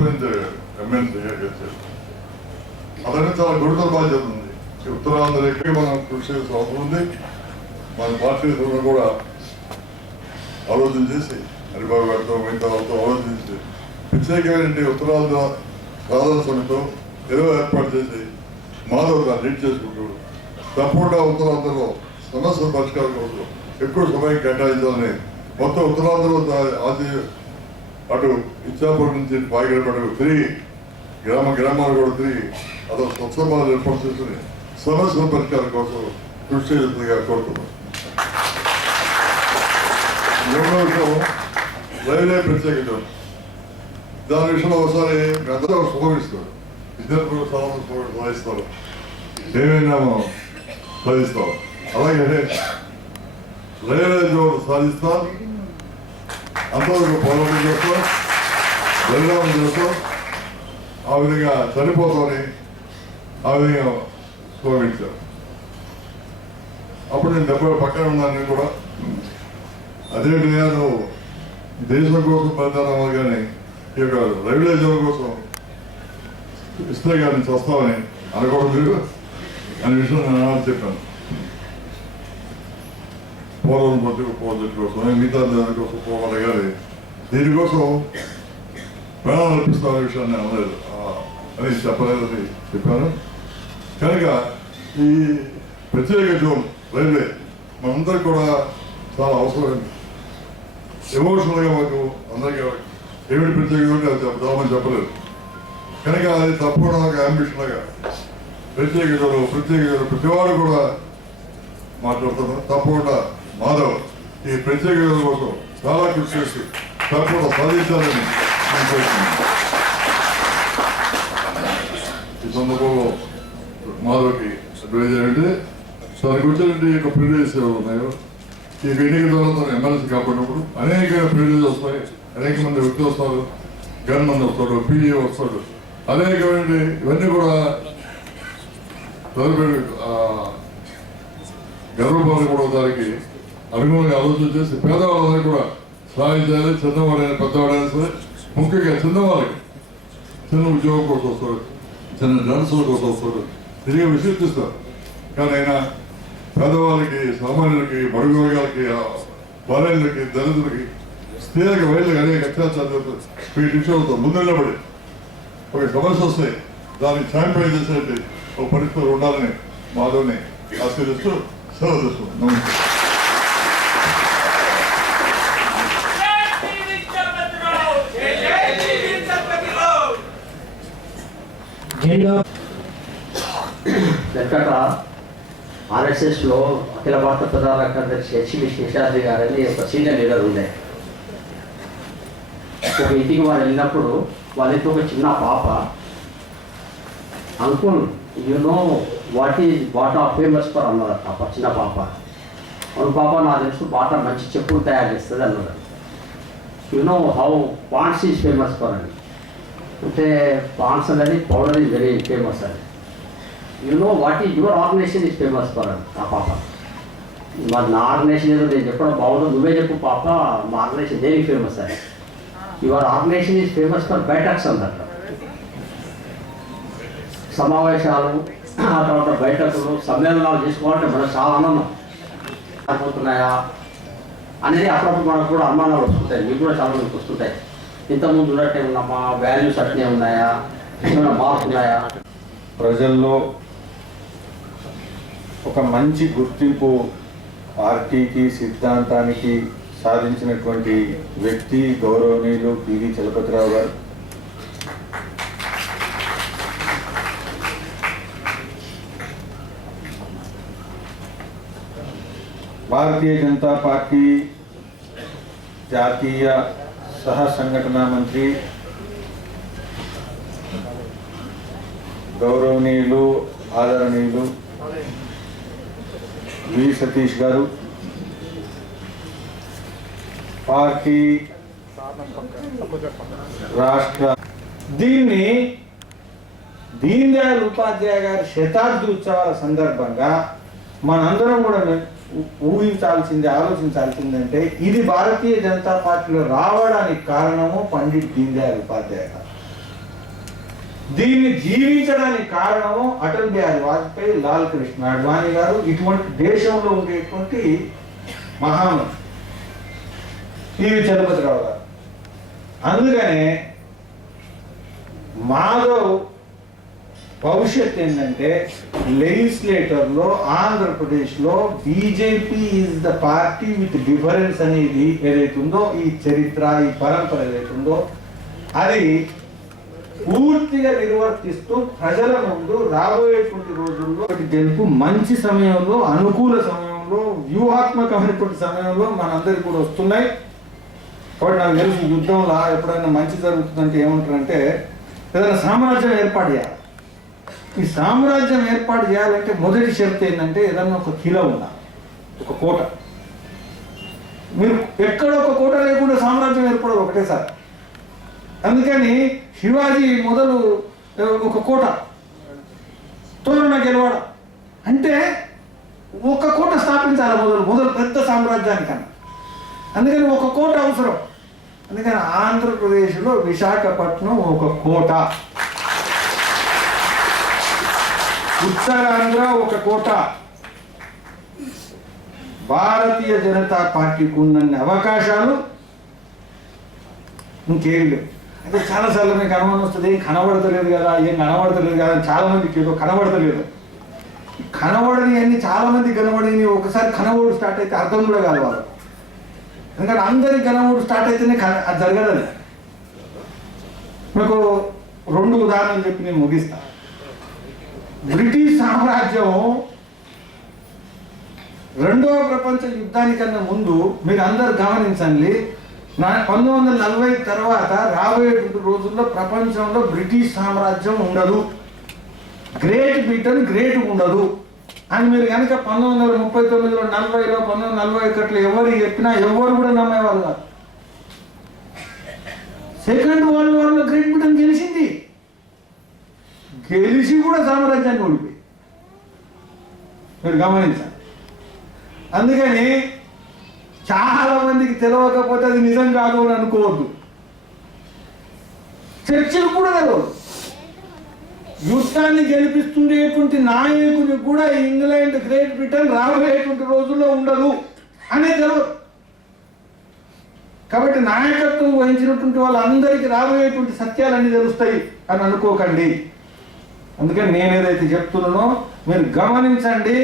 సర్పంచ్ ఎమ్మెల్సీగా గెలిచారు. అతనికి చాలా గురుతర బాధ్యత ఉంది. ఉత్తరాంధ్రకి మనం కృషి చేసిన అవసరం ఉంది. మన పార్టీ కూడా ఆలోచన చేసి హరిబాబు గారితో మిగతా వాళ్ళతో ఆలోచించి ప్రత్యేకమైన ఉత్తరాంధ్ర సాధన సమితితో ఏదో ఏర్పాటు చేసి మాధవ్ గారు లీడ్ చేసుకుంటూ తప్పకుండా ఉత్తరాంధ్రలో సమస్యల పరిష్కారం కోసం ఎక్కువ సమయం కేటాయించాలని మొత్తం ఉత్తరాంధ్రలో అటు ఇచ్చాపురం నుంచి పాయగడపడకు తిరిగి గ్రామాలు కూడా తిరిగి అతను స్వచ్ఛమాలు ఏర్పాటు చేసుకుని సమస్యల పరిష్కారం కోసం కృషి చేస్తుందిగా కోరుతున్నాం. మూడో విషయం రైల్వే ప్రత్యేకత. దాని విషయంలో ఒకసారి అందరూ స్పందిస్తారు. ఇద్దరు కూడా సాధిస్తారు, ఏమైనా సాధిస్తాం. అలాగే రైల్వే జోన్ సాధిస్తాం, అంతవరకు పోరాటం చేస్తాం, బలిదానం చేస్తాం. ఆ విధంగా చనిపోతామని ఆ విధంగా స్పందించారు. అప్పుడు నేను 70 పక్కన ఉన్నాను కూడా. అదే నేను దేశం కోసం బలిదానం కానీ ఈ యొక్క రైల్వే జోన్ కోసం ఇస్తే కానీ వస్తామని అనుకోవడం అనే విషయం నేను చెప్పాను. పోలవరం ప్రాజెక్టు కోసం మిగతా దాని కోసం పోవాలి కానీ దీనికోసం ప్రాణాలు అర్పిస్తామనే విషయాన్ని అనలేదు అని చెప్పలేదని చెప్పాను. కనుక ఈ ప్రత్యేక జోన్ రైల్వే మనందరికి కూడా చాలా అవసరమైంది. ఎమోషనల్గా మాకు అందరికీ ఏమిటి ప్రత్యేక జోన్ అది చెప్తామని చెప్పలేదు. కనుక అది తప్పకుండా ఒక అంబిషన్గా ప్రత్యేక జోన్ ప్రతివాడు కూడా మాట్లాడుతున్నాం. తప్పకుండా మాధవ్ ఈ ప్రత్యేక జోన్ కోసం చాలా కృషి చేసి తప్పకుండా సాధించాలని ఈ సందర్భంలో మాధవ్కి అడ్వైజ్ అంటే తనకు వచ్చినట్టు ఈ యొక్క ప్రివిలేజ్ ఉన్నాయో ఈ ఎన్నిక ద్వారా తను ఎమ్మెల్సీ కాబట్టినప్పుడు అనేక ప్రివిలేజ్ వస్తాయి. అనేక మంది వ్యక్తులు వస్తారు, గన్ మంది వస్తాడు, పిఏ వస్తాడు, అనేకమైన ఇవన్నీ కూడా గర్వపాలు కూడా దానికి అనుగుణంగా ఆలోచన చేసి పేదవాళ్ళని కూడా సహాయం చేయాలి. చిన్నవాడైనా పెద్దవాడైనా సరే, ముఖ్యంగా చిన్నవాళ్ళకి చిన్న ఉద్యోగం కోసం వస్తారు, చిన్న డాన్సుల కోసం వస్తారు, తిరిగి విశ్వసిస్తారు. కానీ అయినా పేదవాళ్ళకి, సామాన్యులకి, బడుగు వర్గాలకి, బాలయ్యలకి, దళితులకి, స్త్రీలకు, వైద్యులకు అనేక అత్యాచారాలు వీటి విషయంతో ముందున్నబడి ఒక సమస్య వస్తే దాన్ని ఛాంపియన్ చేసేటి ఒక పరిస్థితులు ఉండాలని మాధవ్ని ఆశీర్దిస్తూ సెలవు చేస్తున్నాం. వెంకట ఆర్ఎస్ఎస్లో అఖిల భారత ప్రధాన కార్యదర్శి హెచ్వి శేషాద్రి గారని ఒక సీనియర్ లీడర్ ఉండే. ఒక ఇంటికి వాళ్ళు వెళ్ళినప్పుడు వాళ్ళతో ఒక చిన్న పాప, uncle you know what are famous for అన్నారు. పాప, చిన్న పాప, అవును పాప నాకు తెలుసు బాటా మంచి చెప్పులు తయారు చేస్తుంది అన్నారు. You know how Pond's is famous for అని అంటే పాండ్స్ అనేది పౌడర్ ఈజ్ వెరీ ఫేమస్ అని. You know what is your organisation is famous for అని ఆ పాప. మరి నా ఆర్గనైజేషన్ ఏదో నేను చెప్పడం బాగుంటుంది, నువ్వే చెప్పు పాప మా ఆర్గనైజేషన్ దేనికి ఫేమస్ అని. Your organisation is famous for బైటాక్స్ అన్నట్టు. సమావేశాలు, ఆ తర్వాత బైఠకులు, సమ్మేళనాలు చేసుకోవాలంటే మనకు చాలా ఆనందం అయిపోతున్నాయా అనేది అప్పుడప్పుడు మనకు కూడా అనుమానాలు వస్తుంటాయి. మీకు కూడా చాలా మందికి వస్తుంటాయి. ఇంతకుముందు ఉన్నట్టే ఉన్నామా, వాల్యూస్ అట్నే ఉన్నాయా, ఏమైనా మార్పు ఉన్నాయా? ప్రజల్లో ఒక మంచి గుర్తింపు పార్టీకి, సిద్ధాంతానికి సాధించినటువంటి వ్యక్తి గౌరవనీయులు పివి చలపతిరావు గారు. భారతీయ జనతా పార్టీ జాతీయ సహ సంఘటనా మంత్రి గౌరవనీయులు ఆదరణీయులు వి సతీష్ గారు, పార్టీ రాష్ట్ర దీన్ని దీన్ దయాళ్ ఉపాధ్యాయ గారి శతాబ్ది ఉత్సవాల సందర్భంగా మనందరం కూడా ఊహించాల్సింది, ఆలోచించాల్సిందంటే ఇది భారతీయ జనతా పార్టీలో రావడానికి కారణము పండిట్ దీన్ దయాళ్ ఉపాధ్యాయ గారు. దీన్ని జీవించడానికి కారణము అటల్ బిహారీ వాజ్పేయి, లాల్ కృష్ణ అడ్వాణి గారు, ఇటువంటి దేశంలో ఉండేటువంటి మహామనుషులు పివి చలపతిరావు గారు. అందుకనే మాధవ్ భవిష్యత్ ఏంటంటే లెజిస్లేటర్లో ఆంధ్రప్రదేశ్లో BJP is the party with difference అనేది ఏదైతుందో, ఈ చరిత్ర, ఈ పరంపర ఏదైతుందో అది పూర్తిగా నిర్వర్తిస్తూ ప్రజల ముందు రాబోయేటువంటి రోజుల్లో గెలుపు మంచి సమయంలో, అనుకూల సమయంలో, వ్యూహాత్మకమైనటువంటి సమయంలో మనందరికీ కూడా వస్తున్నాయి. కాబట్టి నాకు తెలిసి యుద్ధంలో ఎప్పుడైనా మంచి జరుగుతుందంటే ఏమంటారంటే ఏదైనా సామ్రాజ్యం ఏర్పాటు చేయాలి. ఈ సామ్రాజ్యం ఏర్పాటు చేయాలంటే మొదటి షరతు ఏంటంటే ఏదన్నా ఒక కిలో ఉండాలి, ఒక కోట. మీరు ఎక్కడ ఒక కోట లేకుండా సామ్రాజ్యం ఏర్పడదు ఒకటేసారి. అందుకని శివాజీ మొదలు ఒక కోట, తోరణ గెలవాడ అంటే ఒక కోట స్థాపించాలి మొదలు పెద్ద సామ్రాజ్యానికన్నా. అందుకని ఒక కోట అవసరం. అందుకని ఆంధ్రప్రదేశ్లో విశాఖపట్నం ఒక కోట, ఉత్తరాంధ్ర ఒక కోట. భారతీయ జనతా పార్టీకి ఉన్నన్ని అవకాశాలు ఇంకేం లేవు. అయితే చాలాసార్లు మీకు అనుమానం వస్తుంది, ఏం కనబడతలేదు కదా, ఏం కనబడతలేదు కదా అని చాలా మందికి ఏదో కనబడతలేదు. కనబడని అన్ని చాలా మంది కనబడని ఒకసారి కనబడు స్టార్ట్ అయితే అర్థం కూడా కాదు వాళ్ళు. ఎందుకంటే అందరికి కనబడు స్టార్ట్ అయితేనే అది జరగదు. మీకు 2 ఉదాహరణలు చెప్పి నేను ముగిస్తాను. బ్రిటిష్ సామ్రాజ్యం రెండవ ప్రపంచ యుద్ధానికన్నా ముందు మీరు అందరు గమనించండి, 1940 తర్వాత రాబోయేటువంటి రోజుల్లో ప్రపంచంలో బ్రిటిష్ సామ్రాజ్యం ఉండదు, గ్రేట్ బ్రిటన్ గ్రేట్ ఉండదు అని మీరు కనుక 1939లో 40లో 1941లో ఎవరు చెప్పినా ఎవరు కూడా నమ్మేవాళ్ళు కాదు. సెకండ్ వరల్డ్ వార్లో గ్రేట్ బ్రిటన్ గెలిచింది, గెలిచి కూడా సామ్రాజ్యాన్ని ఓడిపోయి. మీరు గమనించాలి. అందుకని చాలా మందికి తెలియకపోతే అది నిజం కాదు అని అనుకోవద్దు. చర్చలు కూడా తెలియదు. యుద్ధాన్ని గెలిపిస్తుండేటువంటి నాయకుడికి కూడా ఇంగ్లాండ్ గ్రేట్ బ్రిటన్ రాబోయేటువంటి రోజుల్లో ఉండదు అనేది తెలియదు. కాబట్టి నాయకత్వం వహించినటువంటి వాళ్ళందరికీ రాబోయేటువంటి సత్యాలన్నీ తెలుస్తాయి అని అనుకోకండి. అందుకని నేను ఏదైతే చెప్తున్నానో మీరు గమనించండి.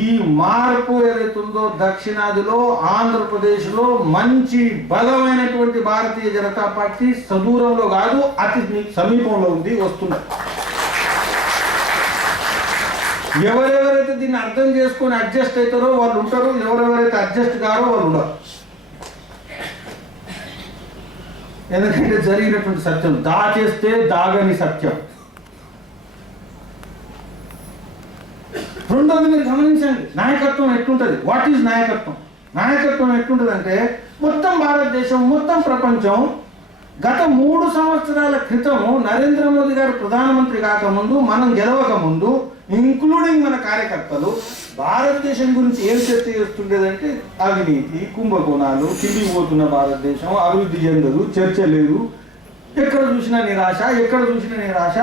ఈ మార్పు ఏదైతుందో దక్షిణాదిలో ఆంధ్రప్రదేశ్లో మంచి బలమైనటువంటి భారతీయ జనతా పార్టీ సదూరంలో కాదు, అతి సమీపంలో ఉంది, వస్తుంది. ఎవరెవరైతే దీన్ని అర్థం చేసుకొని అడ్జస్ట్ అవుతారో వాళ్ళు ఉంటారు, ఎవరెవరైతే అడ్జస్ట్ కారో వాళ్ళు ఉండరు. ఎందుకంటే జరిగినటువంటి సత్యం దాచేస్తే దాగని సత్యం. రెండోది మీరు గమనించండి, నాయకత్వం ఎట్లుంటుంది. వాట్ ఈజ్ నాయకత్వం? నాయకత్వం ఎట్లుంటుంది అంటే మొత్తం భారతదేశం, మొత్తం ప్రపంచం గత 3 సంవత్సరాల క్రితము నరేంద్ర మోదీ గారు ప్రధానమంత్రి కాకముందు, మనం గెలవక ముందు, ఇంక్లూడింగ్ మన కార్యకర్తలు భారతదేశం గురించి ఏం చర్చ చేస్తుండేదంటే అవినీతి, కుంభకోణాలు, తిరిగిపోతున్న భారతదేశం, అభివృద్ధి చెందదు, చర్చ లేదు, ఎక్కడ చూసినా నిరాశ, ఎక్కడ చూసినా నిరాశ.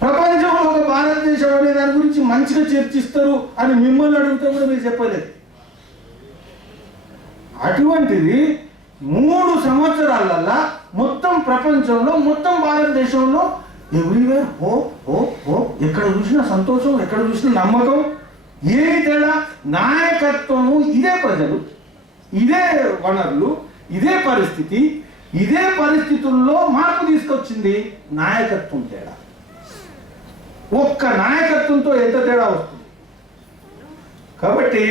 ప్రపంచంలో ఒక భారతదేశం అనే దాని గురించి మంచిగా చర్చిస్తారు అని మిమ్మల్ని అడిగితే కూడా మీరు చెప్పలేదు. అటువంటిది 3 సంవత్సరాలల్లా మొత్తం ప్రపంచంలో, మొత్తం భారతదేశంలో ఎవ్రీవేర్ ఎక్కడ చూసినా సంతోషం, ఎక్కడ చూసినా నమ్మకం. ఏమి తేడా? నాయకత్వము ఇదే ప్రజలు, ఇదే వనరులు, ఇదే పరిస్థితి, ఇదే పరిస్థితుల్లో మార్పు తీసుకొచ్చింది నాయకత్వం తేడా. ఒక్క నాయకత్వంతో ఎంత తేడా వస్తుంది. కాబట్టి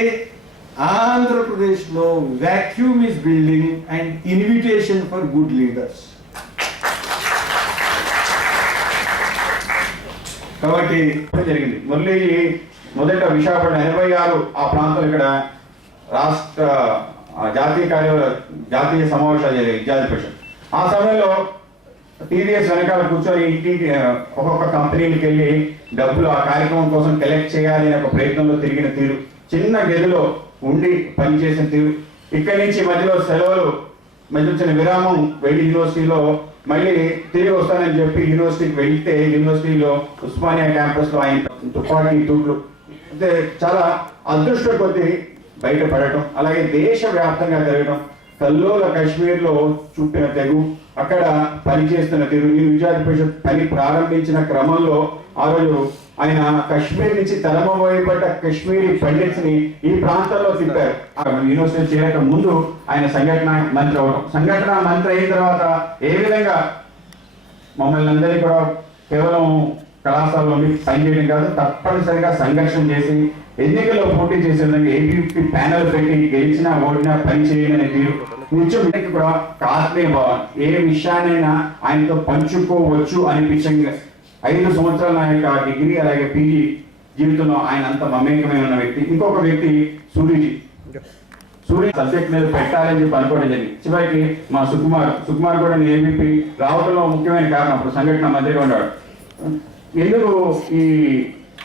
ఆంధ్రప్రదేశ్లో vacuum is building and invitation for good leaders. కాబట్టి జరిగింది. మురళీ మొదట విశాఖపట్నం 86 ఆ ప్రాంతంలో ఇక్కడ రాష్ట్ర జాతీయ సమావేశాలు జరిగాయి, విద్యార్థి పరిషత్. ఆ సమయంలో టీడీఎస్ వెనకాల కూర్చొని ఇంటికి ఒక్కొక్క కంపెనీకి వెళ్ళి డబ్బులు ఆ కార్యక్రమం కోసం కలెక్ట్ చేయాలి అనే ఒక ప్రయత్నంలో తిరిగిన తీరు, చిన్న గదిలో ఉండి పనిచేసిన తీరు, ఇక్కడి నుంచి మధ్యలో సెలవులు మధ్య చిన్న విరామం వెళ్ళి యూనివర్సిటీలో మళ్ళీ తిరిగి వస్తానని చెప్పి యూనివర్సిటీకి వెళ్తే యూనివర్సిటీలో ఉస్మానియా క్యాంపస్ లో ఆయన తుపాకీ తూట్లు అంటే చాలా అదృష్టం కొద్దీ బయటపడటం, అలాగే దేశవ్యాప్తంగా జరగడం, కల్లోల కాశ్మీర్లో చూపిన తెగు, అక్కడ పనిచేస్తున్న తీరు, ఈ విద్యార్థి పరిషత్ పని ప్రారంభించిన క్రమంలో ఆ రోజు ఆయన కశ్మీర్ నుంచి తరమవేయబడ్డ కశ్మీరీ పండిట్స్ ని ఈ ప్రాంతంలో తిప్పారు. యూనివర్సిటీ చేరక ముందు ఆయన సంఘటన మంత్రి అవడం, సంఘటన మంత్రి అయిన తర్వాత ఏ విధంగా మమ్మల్ని అందరినీ కూడా కేవలం కళాశాలలో పనిచేయడం కాదు, తప్పనిసరిగా సంఘర్షణ చేసి ఎన్నికల్లో పోటీ చేసే విధంగా ఏపీ ప్యానెల్ పెట్టి గెలిచినా ఓడినా పని చేయని తీరు నిత్యం కూడా ఆత్మీయ భావం, ఏ విషయాన్నైనా ఆయనతో పంచుకోవచ్చు అనిపించంగా 5 సంవత్సరాల నా యొక్క డిగ్రీ అలాగే పీజీ జీవితంలో ఆయన అంత మమేకమైన ఉన్న వ్యక్తి. ఇంకొక వ్యక్తి సూర్యజీ సబ్జెక్ట్ మీద పెట్టాలని చెప్పి అనుకోవడం జరిగింది. చివరికి మా సుకుమార్ కూడా నేను ఏబీపీ రావడంలో ముఖ్యమైన కారణం అప్పుడు సంఘటన మంత్రిగా ఉన్నాడు. ఎందుకు ఈ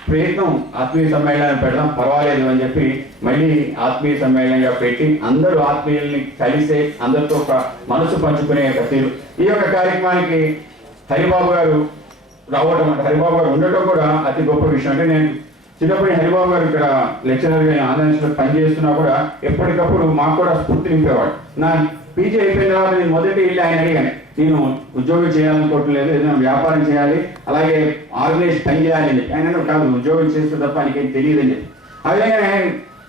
ప్రయత్నం ఆత్మీయ సమ్మేళనం పెడదాం పర్వాలేదు అని చెప్పి మళ్ళీ ఆత్మీయ సమ్మేళనంగా పెట్టి అందరూ ఆత్మీయుల్ని కలిసే అందరితో ఒక మనసు పంచుకునే ఒక తీరు. ఈ యొక్క కార్యక్రమానికి హరిబాబు గారు రావడం, హరిబాబు గారు ఉండటం కూడా అతి గొప్ప విషయం. అంటే నేను చిన్నప్పుడు హరిబాబు గారు ఇక్కడ లెక్చరర్గా ఆంధ్రప్రదేశ్లో పనిచేస్తున్నా కూడా ఎప్పటికప్పుడు మాకు కూడా స్ఫూర్తి నింపేవాడు. నా పీజీ అయిపోయిన తర్వాత నేను మొదటి వెళ్ళి ఆయన అడిగాను, నేను ఉద్యోగం చేయాలనుకోవట్లేదు, ఏదైనా వ్యాపారం చేయాలి, అలాగే ఆర్గనైజ్ పని చేయాలి అని చెప్పి. ఆయన కాదు, ఉద్యోగం చేస్తే తప్ప ఆయనకేం తెలియదని చెప్పి. అదే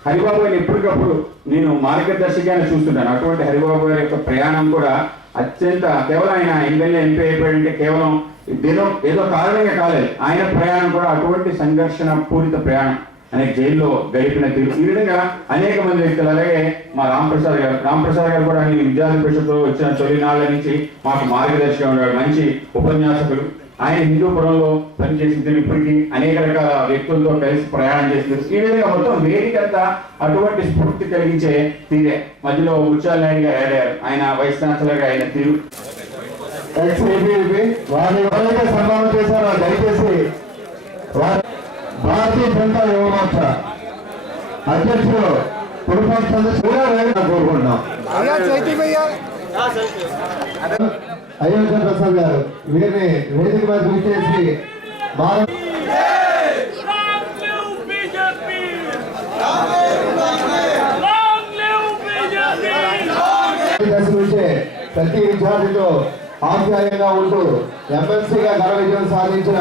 హరిబాబు గారిని ఎప్పటికప్పుడు నేను మార్గదర్శిగానే చూస్తుంటాను. అటువంటి హరిబాబు గారి యొక్క ప్రయాణం కూడా అత్యంత కేవలం ఆయన ఎమ్మెల్యే ఎంపీ అయిపోయాడంటే కేవలం ఏదో కారణంగా కాలేదు. ఆయన ప్రయాణం కూడా అటువంటి సంఘర్షణ పూరిత ప్రయాణం. అనేక జైల్లో గడిపిన తీరు, ఈ విధంగా అనేక మంది వ్యక్తులు. అలాగే మా రాంప్రసాద్ గారు కూడా నేను విద్యార్థి పరిషత్తులో వచ్చిన తొలినాళ్ళ నుంచి మాకు మార్గదర్శిగా ఉన్నాడు. మంచి ఉపన్యాసకులు. ఆయన హిందూపురంలో పనిచేసిన తీరు, ఇప్పటికీ అనేక రకాల వ్యక్తులతో కలిసి ప్రయాణం చేసిన ఈ విధంగా మొత్తం వేదికంతా అటువంటి స్ఫూర్తి కలిగించే తీరే. మధ్యలో ముత్యాల నాయుడు గారు అయ్యారు, ఆయన వైస్ ఛాన్సలర్ గా అయిన తీరు. వారిని ఎవరైతే సన్మానం చేశారో దయచేసి భారతీయ జనతా యువ మోర్చా అధ్యక్షుడు కుటుంబం చంద్రశేఖర్ కోరుకుంటున్నాం. అయోధ్య ప్రసాద్ గారు వీరిని వేదిక మీద పిలిచేసి ప్రతి విద్యార్థితో ఆప్యాయంగా ఉంటూ ఎమ్మెల్సీగా ఘన విజయం సాధించిన